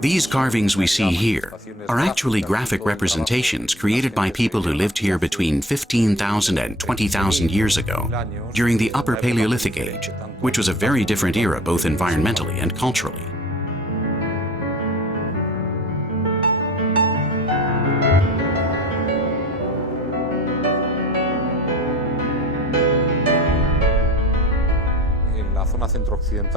These carvings we see here are actually graphic representations created by people who lived here between 15,000 and 20,000 years ago, during the Upper Paleolithic Age, which was a very different era both environmentally and culturally.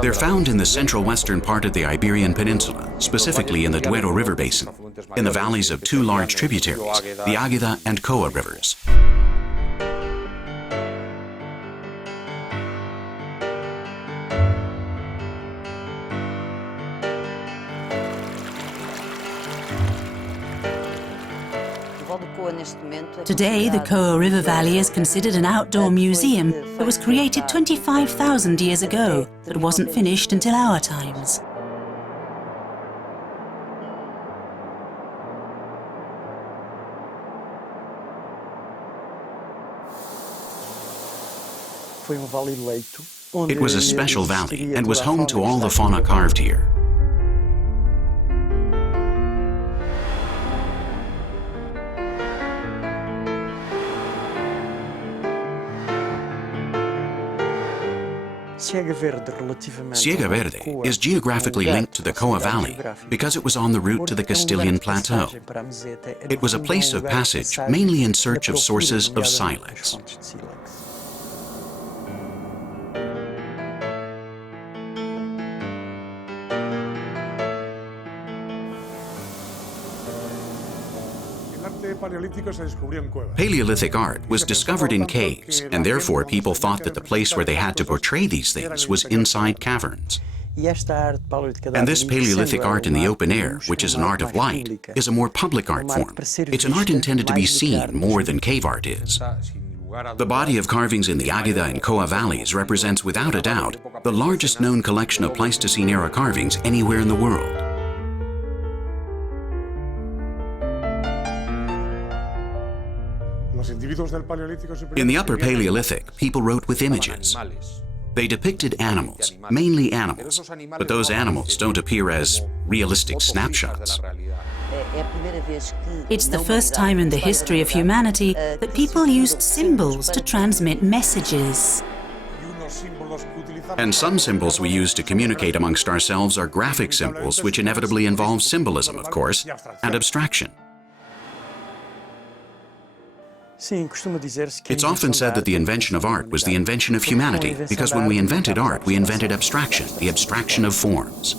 They're found in the central-western part of the Iberian Peninsula, specifically in the Duero River basin, in the valleys of two large tributaries, the Águeda and Côa rivers. Today, the Côa River Valley is considered an outdoor museum that was created 25,000 years ago, but wasn't finished until our times. It was a special valley and was home to all the fauna carved here. Siega Verde is geographically linked to the Côa Valley because it was on the route to the Castilian Plateau. It was a place of passage, mainly in search of sources of silex. Paleolithic art was discovered in caves, and therefore people thought that the place where they had to portray these things was inside caverns. And this Paleolithic art in the open air, which is an art of light, is a more public art form. It's an art intended to be seen more than cave art is. The body of carvings in the Águeda and Côa valleys represents, without a doubt, the largest known collection of Pleistocene-era carvings anywhere in the world. In the Upper Paleolithic, people wrote with images. They depicted animals, mainly animals, but those animals don't appear as realistic snapshots. It's the first time in the history of humanity that people used symbols to transmit messages. And some symbols we use to communicate amongst ourselves are graphic symbols, which inevitably involve symbolism, of course, and abstraction. It's often said that the invention of art was the invention of humanity, because when we invented art, we invented abstraction, the abstraction of forms.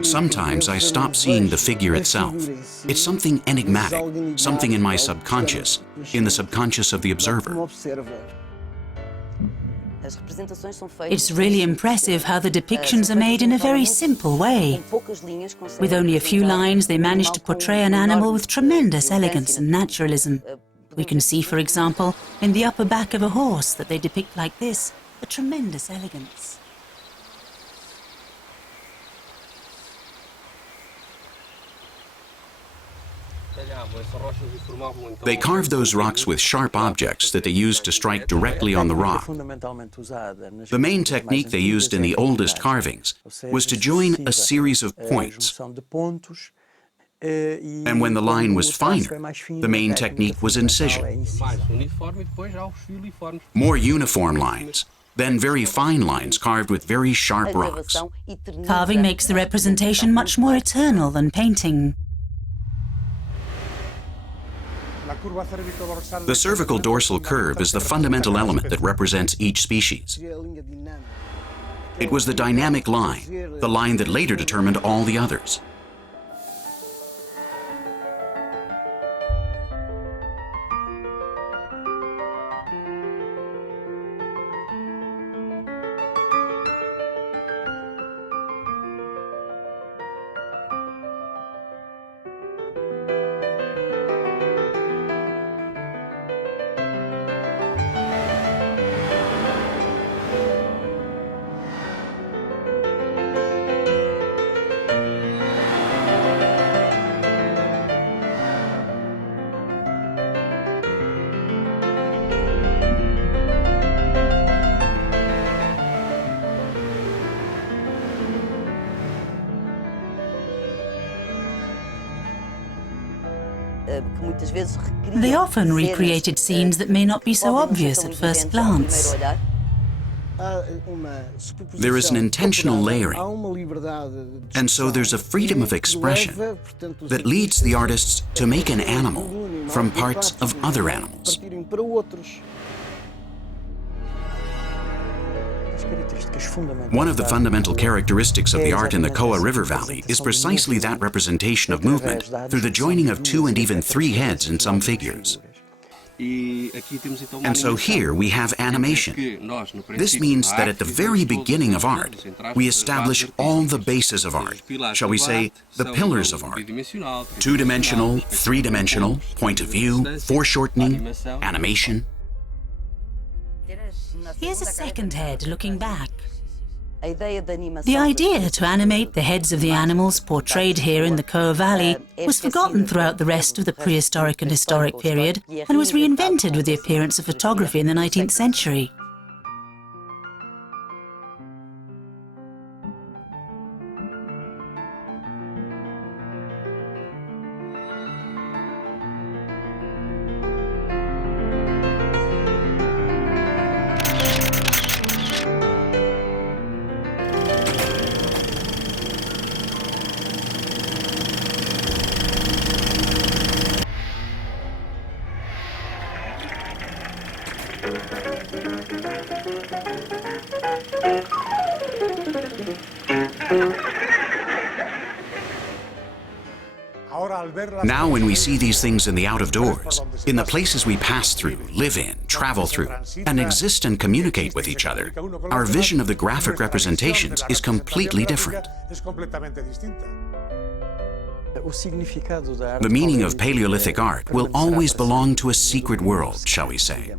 Sometimes I stop seeing the figure itself. It's something enigmatic, something in my subconscious, in the subconscious of the observer. It's really impressive how the depictions are made in a very simple way. With only a few lines, they manage to portray an animal with tremendous elegance and naturalism. We can see, for example, in the upper back of a horse that they depict like this, a tremendous elegance. They carved those rocks with sharp objects that they used to strike directly on the rock. The main technique they used in the oldest carvings was to join a series of points. And when the line was finer, the main technique was incision. More uniform lines, then very fine lines carved with very sharp rocks. Carving makes the representation much more eternal than painting. The cervical dorsal curve is the fundamental element that represents each species. It was the dynamic line, the line that later determined all the others. They often recreated scenes that may not be so obvious at first glance. There is an intentional layering, and so there's a freedom of expression that leads the artists to make an animal from parts of other animals. One of the fundamental characteristics of the art in the Côa River Valley is precisely that representation of movement through the joining of 2 and even 3 heads in some figures. And so here we have animation. This means that at the very beginning of art, we establish all the bases of art, shall we say, the pillars of art. 2-dimensional, 3-dimensional, point of view, foreshortening, animation. Here's a second head looking back. The idea to animate the heads of the animals portrayed here in the Côa Valley was forgotten throughout the rest of the prehistoric and historic period and was reinvented with the appearance of photography in the 19th century. Now when we see these things in the out of doors, in the places we pass through, live in, travel through, and exist and communicate with each other, our vision of the graphic representations is completely different. The meaning of Paleolithic art will always belong to a secret world, shall we say.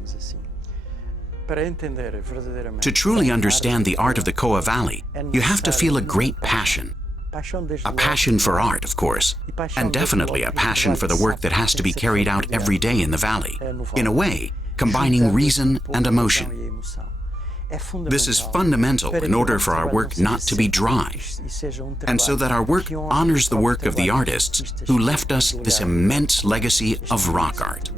To truly understand the art of the Côa Valley, you have to feel a great passion. A passion for art, of course, and definitely a passion for the work that has to be carried out every day in the valley, in a way, combining reason and emotion. This is fundamental in order for our work not to be dry, and so that our work honors the work of the artists who left us this immense legacy of rock art.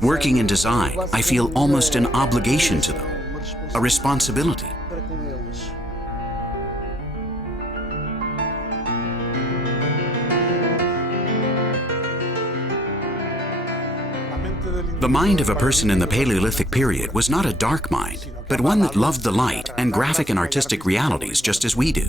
Working in design, I feel almost an obligation to them, a responsibility. The mind of a person in the Paleolithic period was not a dark mind, but one that loved the light and graphic and artistic realities just as we do.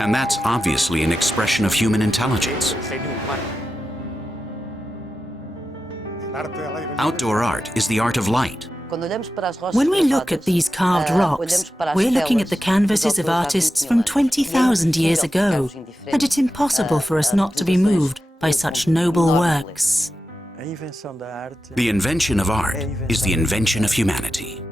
And that's obviously an expression of human intelligence. Outdoor art is the art of light. When we look at these carved rocks, we're looking at the canvases of artists from 20,000 years ago, and it's impossible for us not to be moved by such noble works. The invention of art is the invention of humanity.